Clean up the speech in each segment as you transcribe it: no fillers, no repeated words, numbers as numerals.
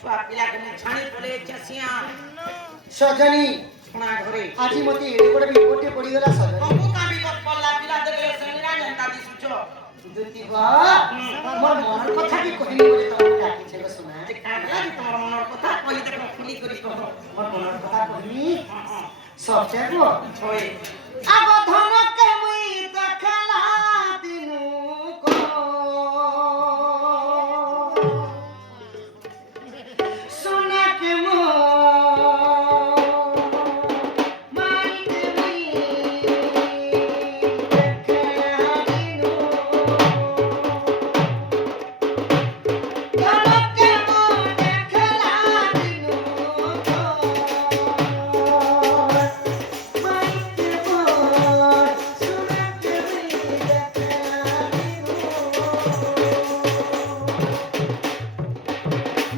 ଛୁଆ ପିଲାକୁ ମୁଁ ଛାଣି ପଳେଇ ଚାସିଆ ସଜনী ଛଣା ଘରେ ଆଜି ମତେ ଏଡେ ବଡ ବିପଦଟେ ପଡିଗଲା ସଜনী କବୁ କା ବିପଦ ପଡଲା ପିଲା ଦେଖେ ସେମିରା ଯେନ୍ତା ଦିସୁଛ ଦୁତି ବା ମୋର ମନର କଥା କି କହିଲି ବୋଲି ତମକୁ ଡାକିছে ଗো ସୁନା ଯେ କାଁ ହେଲା ଯେ ତମର ମନର କଥା କହି ଦେଖ ଖୁଲି କରି କହ ମୋର ମନର କଥା କହିଲି সবচেয়ে গো হই আগ ধনকে মুই দেখলা দিনু কো সোনাকে মো মাইতে মুই দেখলা দিনু ধনকে মো দেখলা দিনু কো মাইতে মোর সোনাকে মুই দেখলা দিনু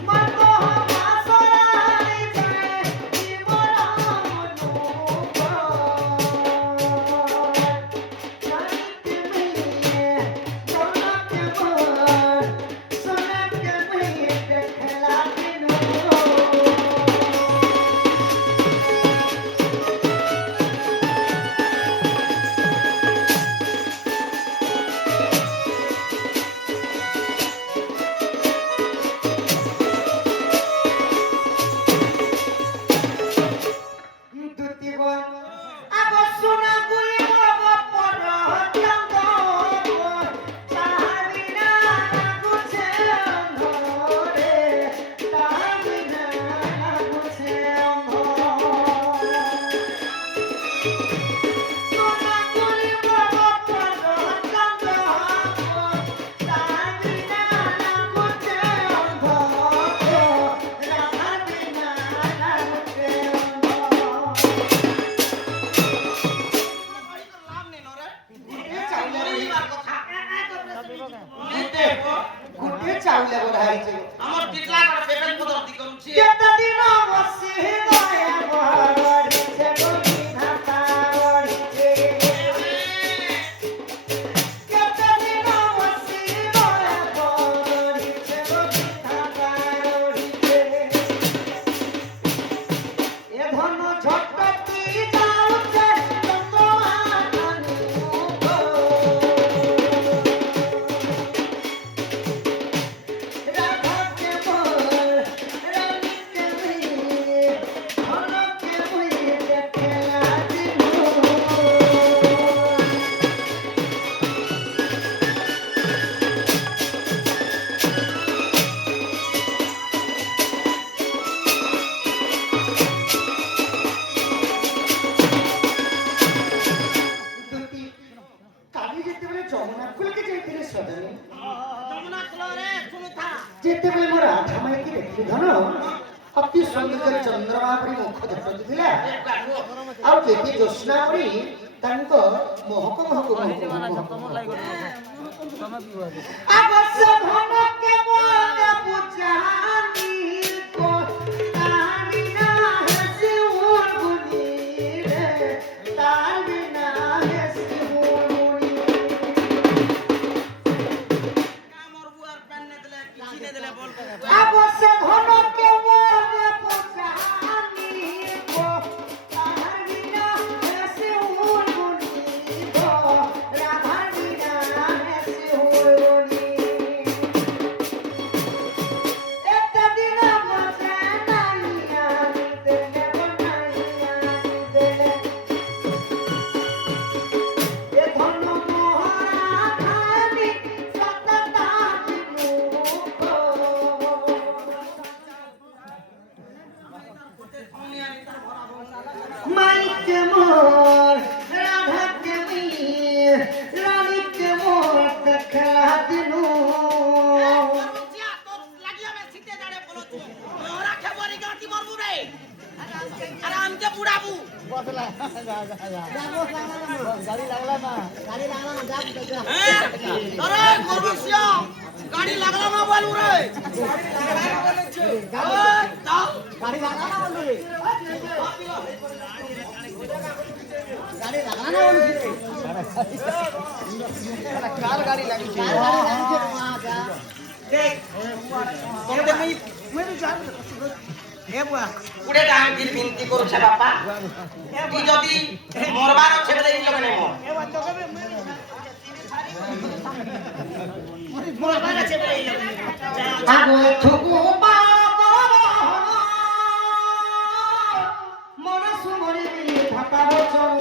মতো মাসরাই যায় জীবন মনু কো মাইতে মুই ধনকে মোর সোনাকে মুই দেখলা দিনু দুতি বন আগ সোনা গুলি মগ পর চন্দ তাহাবিনা লাগুছে অন্ধরে তাহাবিনা লাগুছে অন্ধরে সোনা গুলি মগ পর চন্দ তাহাবিনা লাগুছে অন্ধরে তাহাবিনা লাগুছে গোটে চাউলে বড়া হইছে আমার টিকলা করে পেপেল পদর্তি করুছি কেতে দিন বসি দয়া বড়িছে গোটি ধাতা বড়িছে কেতে দিন বসি দয়া বড়িছে গোটি ধাতা বড়িছে এ ধন ঝটকি যাউছে চন্দ্রমা কানু গো রাধাকে মোর রানীকে মুই ধনকে মুই দেখলা দিনু দুতি কালি যেতেবেলে যমুনা কুলকে যাইতিলে সজনী যমুনা কুলরে শুনুথা যেতেবেলে মোর আঠামাইকে দেখি ধন অতি সুন্দর চন্দ্রমা পরি মুখ ଦେଖୁଥିଲା ଆଉ କେତେ ଜ୍ୟୋତ୍ସ୍ନା ପରି ତାଙ୍କ ମହକ ମହକ ଆବଶ୍ୟ ଧନକେ ମୋରେ ପୂଜାନି କୋ ତାହାରି ନା ହେସି ଉର୍ଗୁନି ରେ ତାହାରି ନା ହେସି ଉର୍ଗୁନି আমার বুয়ার প্যান নে দিলে কিছু নে দিলে বল আবশ্য ধনকে মোরে পূজানি কো তাহারি না হেসি উর্গুনি গো রাধারি না হেসি উর্গুনি একটা দিন বসে নাইয়া দিলে বনাইয়া দিলে এ ধন মোহরা খানি সততা দিনু গো মাইকে মোর রাধাকে মুই রানীকে মোর দেখলা দিনু তোর লাগিয়া মে সিতে জাড়ে বলছ ওরা খেবরি গাঁটি মরবু রে আরে আমকে বুড়াবু আরে গর্বসিয়া গাড়ি লাগলা না বলু রে যাও গাড়ি লাগা না বলু রে গাড়ি লাগা না বলু রে কার গাড়ি লাগিছে দেখ তোমরা গুড়ে আমি বিনতি করছে বাপা তুই যদি মরবার আছে বলে এই লগে নেব মরবার আছে বলে এই লগে আগো ঠুকু মনে সুমরি ভাতা বচন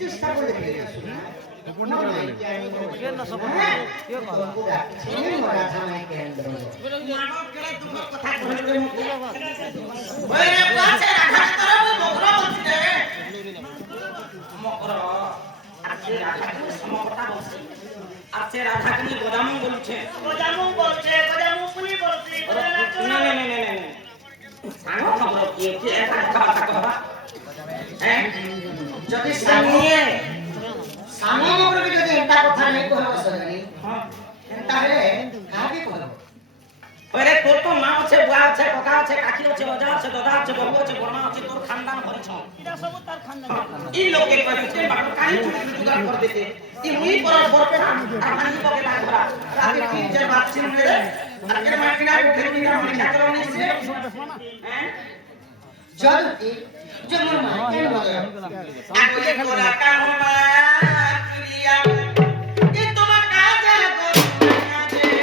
চেষ্টা করে দেখে রাধাকে গোদাম বলছে যদি সামনে সামনে যদি এটা কথা নেই কহব সরি তাহলে কাকে কহব আরে তোর তো মা আছে বুয়া আছে কাকা আছে কাকি আছে অজা আছে দাদা আছে বাবু আছে বড়মা আছে তোর খানদান ভরিছ এটা সব তার খানদান এই লোকে কইতে বাট কানি জুগাড় করে দিতে ই মুই পর বরকে আনি বকে না ধরা রাতে কি যে বাত ছিল রে আজকে মাটিনা উঠে দিনা মনে করো নিছে হ্যাঁ যদি যেমন মা কেন বলে আগে তোরা কাম মা ক্রিয়া এ তোমার কাজে কাজে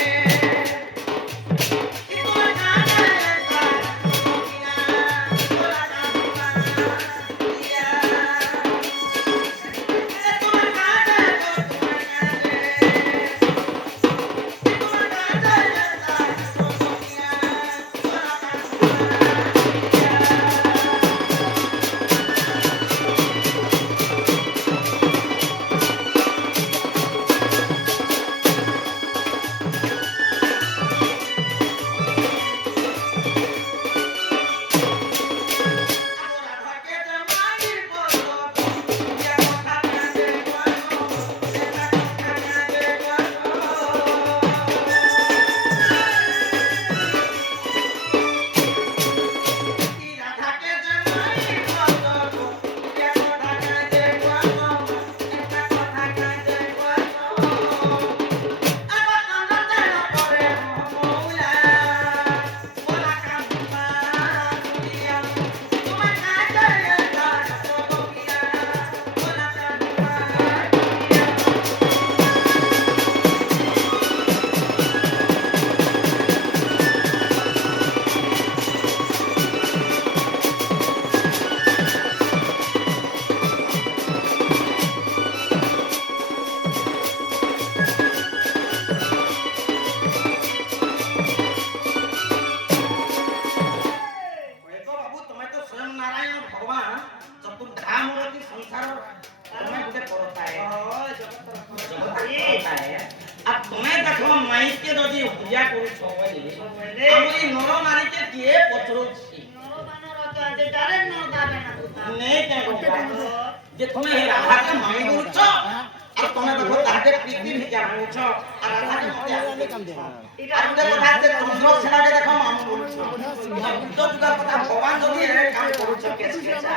যে তুমি এই রাধাকে মানি বলছ আর তুমি দেখো তাকে প্রীতি ভিকে আনছ আর রাধাকে মতে আর দেখো রাতে চন্দ্র সেনাকে দেখো মামু বলছ তো দুটার কথা ভগবান যদি এর কাম করছ কেস কেসা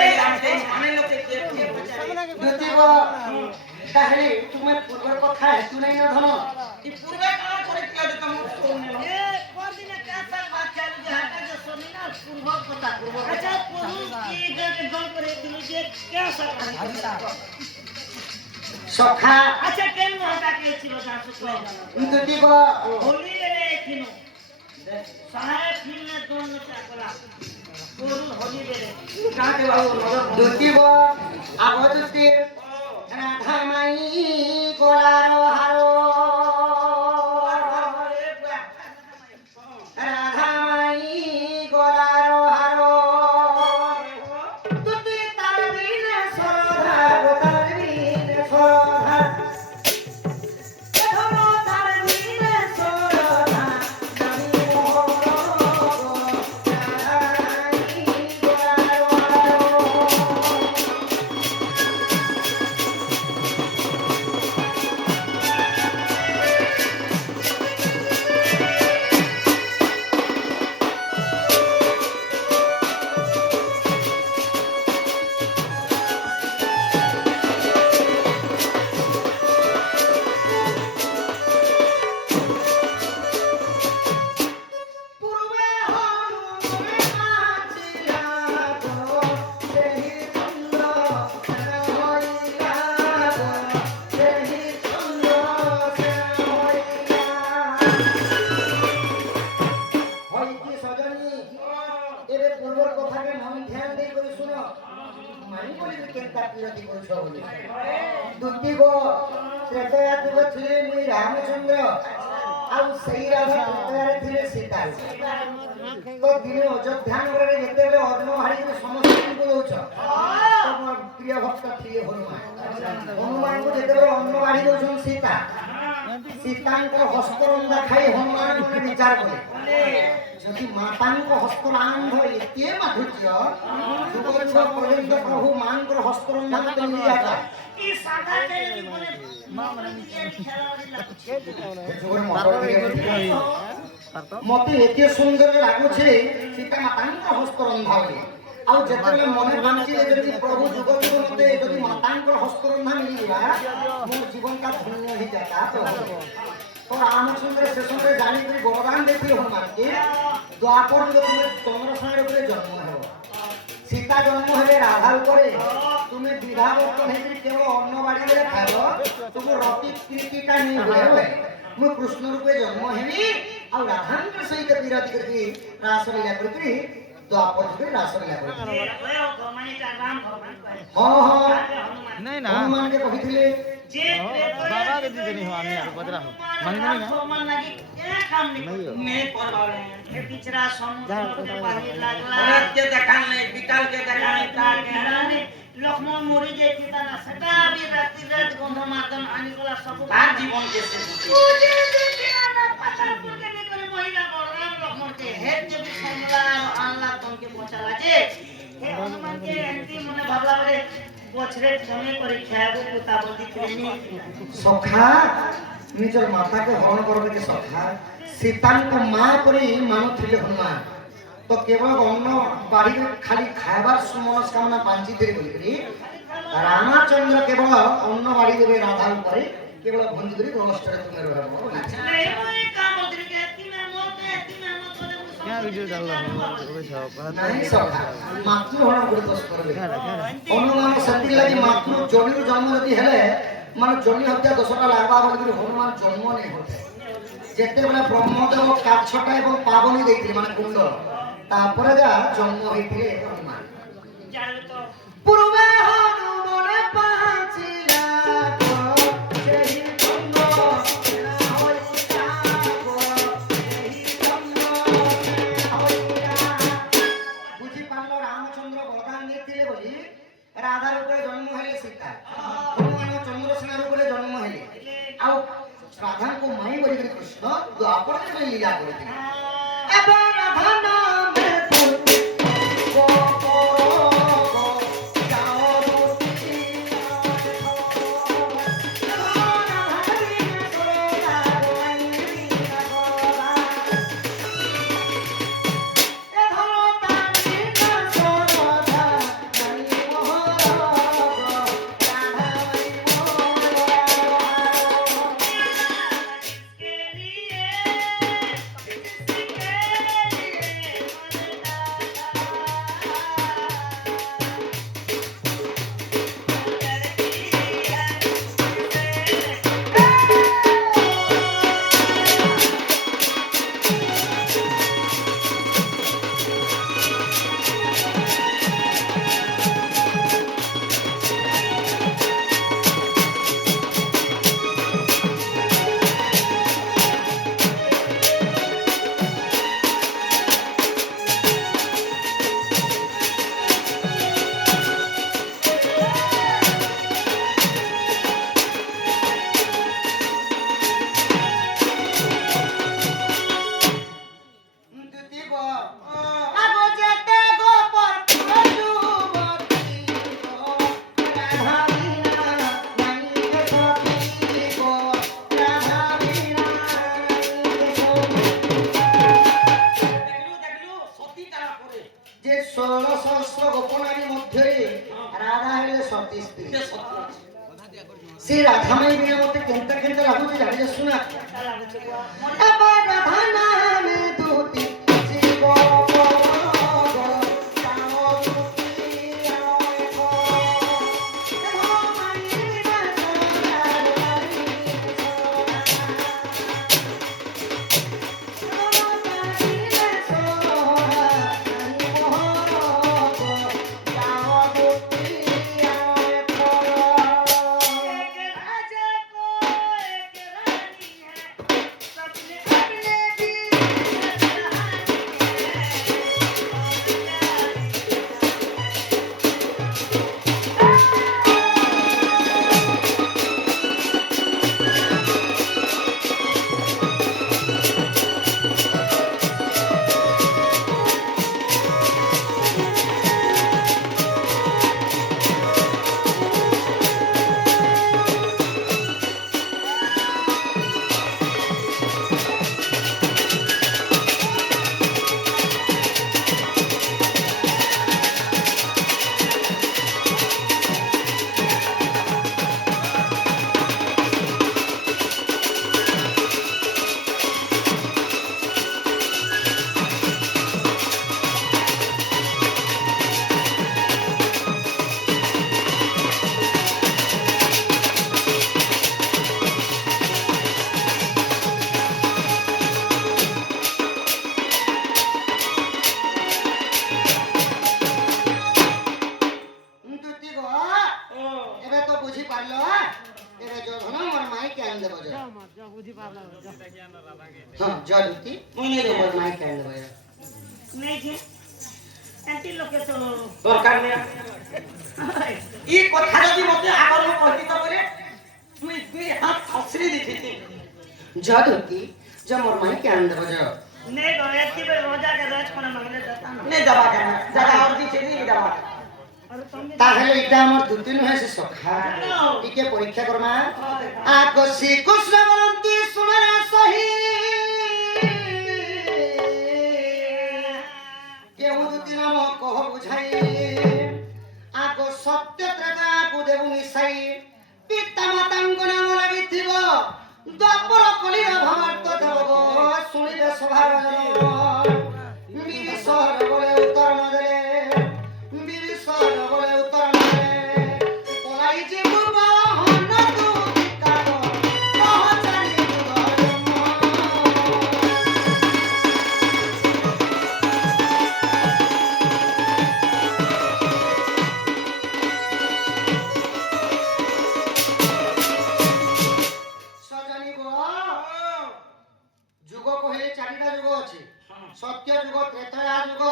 এই আমতে আমি লোকে কে দুতিব তাহলে তুমি পূর্বের কথা হেতু নাই না ধন এই পূর্বে কাম করে কি আজ তুমি শুনলে এ কোনদিনে কাঁচা ভাত চালু যে হাটা যে শুনি না পূর্ব কথা পূর্ব আচ্ছা পূর্ব কি যে গল করে দিল যে কাঁচা সখা আচ্ছা কেন হাটা কে ছিল জানছো দুতিব হোলি রে কিনো সাহেব ফিল্মে দোন চাকলা পুরো হোলি রে কাকে বাবু নজর দুতিব আবদুতি রাধা মাই গোলার হারো রাধা মাই গোলার হারো তুতি তার বিনে সরধা তার বিনে সরধা ধরো তার বিনে সরধা নামি মোহর রাধা মাই গোলার হারো পূর্বে হনুমনে নাচিলা গো সেই চন্দ্র সেনা হইলা গো সেই চন্দ্র সেনা হইলা হইতি সজনী এবে পূর্বর কথাকে মন ধ্যান দেই করে শুনো মানি বলি কেনটা বিরতি করছ বলি দুতিব ত্রেতয়া যুগ ଥିଲେ মুই রামচন্দ্র ଆଉ ସେଇ ରାଧା ତ୍ରେତୟାରେ ଥିଲେ ସୀତା ତ ଦିନେ ଅଯୋଧ୍ୟା ନଗରରେ ଯେତେବେଳେ ଅନ୍ନ ହାରିକି ସମସ୍ତଙ୍କୁ ଦଉଛ ତମ ପ୍ରିୟ ଭକ୍ତ ଥିଲେ ହନୁମାନ ହନୁମାନଙ୍କୁ ଯେତେବେଳେ ଅନ୍ନ ବାଢି ଦଉଛନ୍ତି ସୀତା ସୀତାଙ୍କ ହସ୍ତରନ୍ଧା ଖାଇ ହନୁମାନ ମନେ ବିଚାର କଲେ ଯଦି ମାତାଙ୍କ ହସ୍ତରାନ୍ଧ ଏତେ ମାଧୁର୍ଯ୍ୟ ଯୁଗ ଯୁଗ ପର୍ଯ୍ୟନ୍ତ ପ୍ରଭୁ ମାଙ୍କର ହସ୍ତରନ୍ଧା ମତେ ମିଳିଯାତା এই সাদা কে বলে মামরা নিচে খেলাড়ি লাগছে মতে এতে সুন্দর লাগুছে সীতা মাতাଙ୍କ হস্তরନ୍ଧା ବୋଲି ଆଉ ଯେତେବେଳେ ମନେ ଭାବୁଛି ଯେ ଯଦି ପ୍ରଭୁ ଯୁଗ ଯୁଗ ମତେ ଯଦି ମାତାଙ୍କ ହସ୍ତରନ୍ଧା ମିଳିଲା ମୋ ଜୀବନଟା ଧନ୍ୟ ହେଇଯାତା ତ ରାମଚନ୍ଦ୍ର ସେ ସମୟରେ ଜାଣିକରି ବରଦାନ ଦେଇଥିଲେ ହନୁମାନকে ଦ୍ୱାପର ଯୁଗରେ ଚନ୍ଦ୍ରସେନ ରୂପରେ ଜନ୍ମ ହେବ সীতা জন্ম হলে রাধার উপরে তুমি বিবাহবর্ত হয়েছি কেবল অন্ন বাড়িলে খাইব তুমি রতি কীর্তিটা নিয়ে হবে মু কৃষ্ণ রূপে জন্ম হেবি আর রাধাঙ্কর সহিত বিরতি করি রাসলীলা করি দ্বাপর যুগে রাসলীলা করি হ্যাঁ হ্যাঁ नहीं ना হনুমানকে কহিଥିଲେ যে बाबा के दी देनी हो आमी यार बजरा हो मानी नहीं ना সমান লাগি কে কাম নি नहीं हो মে পরবালে এ পিছরা সমুদ্র পানি লাগলা রাত के দেখান নাই বিকাল के দেখান নাই তার के কেরানি লক্ষ্মণ মরি যাইতি তা না সেটা আমি রাতি রাত গন্ধ মাদন আনিগুলা সব তার জীবন কে শেষ হচ্ছে বুঝে দিতে না পাতা পুরকে নি করে মহিলা বলরাম লক্ষ্মণকে হেড যে সমলা আল্লাহ তমকে পৌঁছালা যে হে হনুমানকে এন্তি মনে ভাবলা বলে বছরে জমে করে খাইবো পুতা বলতি নি সখা নিজের মাতাকে হরণ করবে কি সখা সীতাঙ্ক মা করে মানুଥିଲେ হনুমান তো কেবল অন্য বাড়ির খালি খাইবার মনস্কামনা বাঞ্ছিতে বলি রামচন্দ্র কেবল অন্য বাড়ি দেবে রাধার উপরে কেবল ভঞ্জি করে নমস্কার তুমি রহব এই ওই কাম দিকে তিনা মত করে क्या वीडियो डाल रहा हूं वो सब নাই সখা মাতৃ হরণ করে বস করবে क्या क्या হনুমান সত্যি লাগি মাতৃ জনির জন্ম যদি হেলে মানে জনি হত্যা দোষটা লাগবা বলি হনুমান জন্ম নেই হতে যেতেবেলে ব্রহ্মদেব কাছটা এবং পাবনি ଦେଇଥିଲେ মানে কুণ্ড তারপরে যা জন্ম হইଥିଲେ হনুমান জানো তো পূর্বে হনুমনে পাচিলা গো সেই চন্দ্র সেনা হইলা গো সেই চন্দ্র সেনা হইলা বুঝি পারল রামচন্দ্র বরদান দিয়েছিলে বলি রাধার উপরে জন্ম হলে সীতা হনুমান চন্দ্রসেনার উপরে জন্ম হলে ଆଉ ରାଧାଙ୍କୁ ମାଇ ବୋଲିକରି କୃଷ୍ଣ ଦ୍ୱାପର ଯୁଗରେ ଲୀଳା କରିଥିଲେ ଏବେ ରାଧା ନାମେ 16 সহস্র গোপনারী মধ্যে রাধা হলে সতী স্ত্রী ସେ ସତ ଅଛି। ସେ ରାଧାମାଇ ବିନା ମତେ କେନ୍ତା କେନ୍ତା ଲାଗୁଛି ଜାଣିଛ ଶୁଣା କେନ୍ତା ଲାଗୁଛି ବୁଆ ମନେ ଏବେ ରାଧା ନାମେ ଦୁତି ଜୀବ एक राजा को एक रानी है सबने अपने बीच ଦୁତି ଗୋ ଏବେ ତ ବୁଝି ପାରିଲ ଏବେ ଯୋଧନ ମୋର ମାଇ କେନ୍ ଦେବ ଯ ହଁ ଯ ଦୁତି ମୁଇଁ ନେଇ ମୋର ଦେବ। ମାଇ କେନ୍ ଦେବ ଯ नहीं जी एंटी लोग के तो ଦରକାର ନାହିଁ। ଇ କଥା ଯଦି ମତେ ଆଗରୁ କହିତ ବୋଲେ ମୁଇଁ ଦୁଇ ହାତ ଖସରି ଦେଇଥିଲି। ଯ ଦୁତି ଯ ମୋର ମାଇ କେନ୍ ଦେବ ଯ नहीं गो एती पे रोजा के राज कोना मांगले जाता ना ନେ ଦେବା କେନ ଜାଗା ଅର୍ଜି ଛେଡ଼ି ଦେବା। और तुम भी ତାହେଲେ ଏଇଟା ଆମର ଦୁତି ନୁହେଁ ସେ ସଖା ଟିକେ ପରୀକ୍ଷା କରମା ଆକସି କୃଷ୍ଣ ବରନ୍ତି ସୁମରା ସହି କେଉଁ ଦୁତି ନାମ କହ ବୁଝାଇ ଆଗ ସତ୍ୟ ତ୍ରେତାକୁ ଦେବୁ ମିଶାଇ ପିତା ମାତାଙ୍କ ନାମ ଲାଗିଥିବ ଦ୍ୱାପର କଳିର ଭାବାର୍ଥ ଦେବ ଶୁଣିବେ ସଭାର ବିରିଶର ବୋଲେ ଉତ୍ତର ନ ଦେଲେ ବିରିଶର ବୋଲେ ଉତ୍ତର ନ ଦେଲେ ପଳାଇ ଯିବୁ ବାହନ ତୁ କାଗ ପହଞ୍ଚାଲି ସଜনী ଗୋ ଯୁଗ କହିଲେ ଚାରିଟା ଯୁଗ ଅଛି ସତ୍ୟ ଯୁଗ ତ୍ରେତୟା ଯୁଗ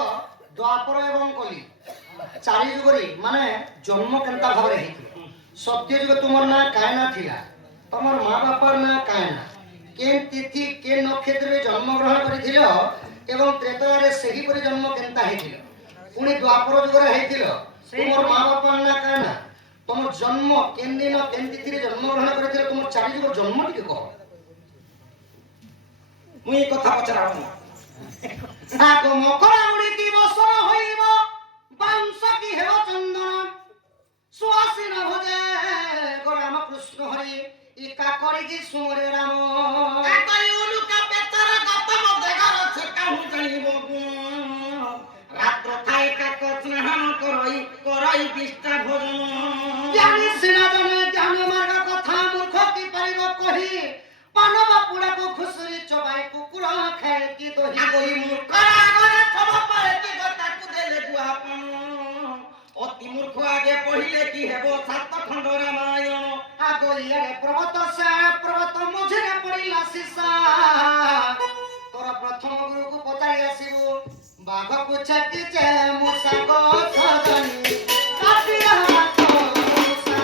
ଦ୍ୱାପର ଏବଂ କଳି ଚାରି ଯୁଗରେ ମାନେ ଜନ୍ମ କେନ୍ତା ଭାବରେ ହେଇଥିଲା ସତ୍ୟ ଯୁଗ ତୁମର ନାଁ କାଏନା ଥିଲା ତମର ମା ବାପାର ନାଁ କାଏନା କେନ୍ ତିଥି କେନ୍ ନକ୍ଷତ୍ରରେ ଜନ୍ମଗ୍ରହଣ କରିଥିଲ ଏବଂ ତ୍ରେତୟାରେ ସେହିପରି ଜନ୍ମ କେନ୍ତା ହେଇଥିଲ ପୁଣି ଦ୍ୱାପର ଯୁଗରେ ହେଇଥିଲ ତୁମର ମା ବାପାର ନାଁ କାଏନା ତମର ଜନ୍ମ କେନ୍ ଦିନ କେନ୍ ତିଥିରେ ଜନ୍ମଗ୍ରହଣ କରିଥିଲ ତୁମର ଚାରି ଯୁଗ ଜନ୍ମ ଟିକେ କହ ମୁଇଁ ଏ କଥା ପଚରାଉନି। ଆଗ ମକରା ଉଡ଼ିକି ବସନ ହୋଇବ ବାଉଁଶ କି ହେବ ଚନ୍ଦନ ସୁଆସିନ ଭଜେ ରାମ କୃଷ୍ଣ ହରି ଇକା କରିକି ସୁମରେ ରାମ କାକଇ ଉଲୁକା ପେଟର ଗପ ମତେ ଘର ଛେକା ମୁଁ ଜାଣିବ ଗୁଣ। ରାତ୍ର ଥାଇ କାକ ସ୍ନେହନ କରଇ ବିଷ୍ଟା ଭୋଜନ। ଜ୍ଞାନୀ ସିନା ଜଣେ ଜ୍ଞାନ ମାର୍ଗ କଥା ମୂର୍ଖ କି ପାରିବ କହି ପାନ ବାପୁଡ଼ାକୁ ଖୁସୁରି ଚବାଇ କୁକୁର ଖାଏ କି ଦହି କାକଇ ମୂର୍ଖର ଆଗରେ ଥବ ପାଏ କି ତାକୁ ଦେଲେ ଗୁଆପଣ। ଅତି ମୂର୍ଖ ଆଗେ ପଢିଲେ କି ହେବ ସାତ ଖଣ୍ଡ ରାମାୟଣ। ଆଗ ଇଆଡେ ପର୍ବତ ସାରା ପର୍ବତ ମଝିରେ ପଡ଼ିଲା ଶିଶା ତୋର ପ୍ରଥମ ଗୁରୁକୁ ପଚାରି ଆସିବୁ ବାଘକୁ ଛାଟିଛେ ମୂଷା ସଜନୀ କାଟିଲା ହାତ ମୂଷା।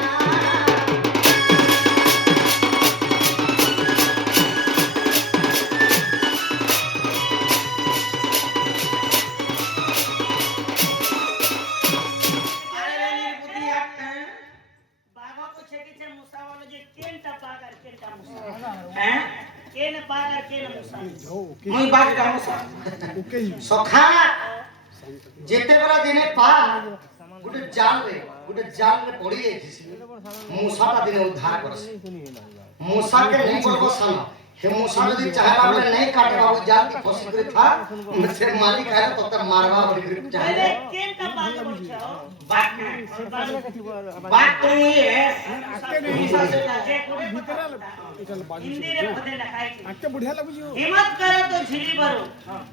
আরে রে নির্বুদ্ধি একটা। बाबा को छेकी छे मुसा वाला जे केनटा पागर केनटा मुसा হ্যাঁ केन पागर केन मुसा মুই বাঘ গামছা। সখা ଯେତେବେଳେ ଦିନେ ପା ଗୋଟେ ଜାଲରେ ପଡି ଯାଇଥିସି ମୂଷାଟା ଦିନେ ଉଦ୍ଧାର କରସି ମୂଷାକେ ନେଇ ପଡବ ସାନ हे मूसा যদি চাহলা বলে নাই কাটে বাবু জাল কি ফসি করে থা সে মালিক আয় তত মারবা বলি করে চাহে अरे केन का बात बोलछो बात तो ये है हिंदी रे पते लिखाई आके बढ़िया लागु छी हिम्मत करो तो झिली भरो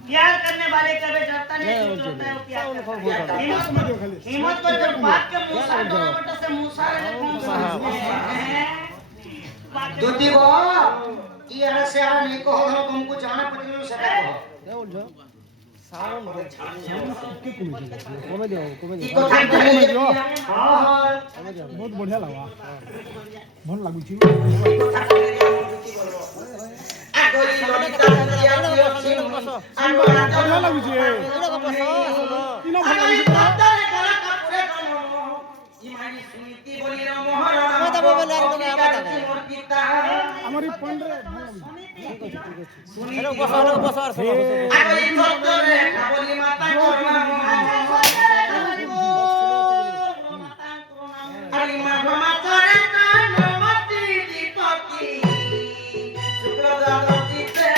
प्यार करने वाले कभी डरता नहीं होता है प्यार हिम्मत करो बात के मूसा डरो बटा से मूसा रे कौन दुती गो ई अरे से आ नहीं को हो तुमको जाना पड़ेगा सेटा को क्या बोल छो सावन के कमे दियो ई को थाक दे हां हां बहुत बढ़िया लगा मन लागु छी आगोली ललिता दिया दियो सिंह बढ़िया लागु छी एडा को पसो तीनो भल लागु छी इमानी सुनीति बोली रे मोहर बता बोले रे तो बता मोर पिता हमारी पंडरे हेलो बस आगोली भक्त रे बोली माता करुणा हरि मामा करे नमति दीपकी शुक्रदाती ते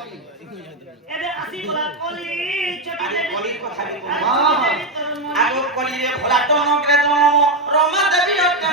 एबे आसी बोला कोली चटी देवी कोली কথা বলবো আগে কলিরে ভোলা তো নকরে জন্ম রমা দেবী অতে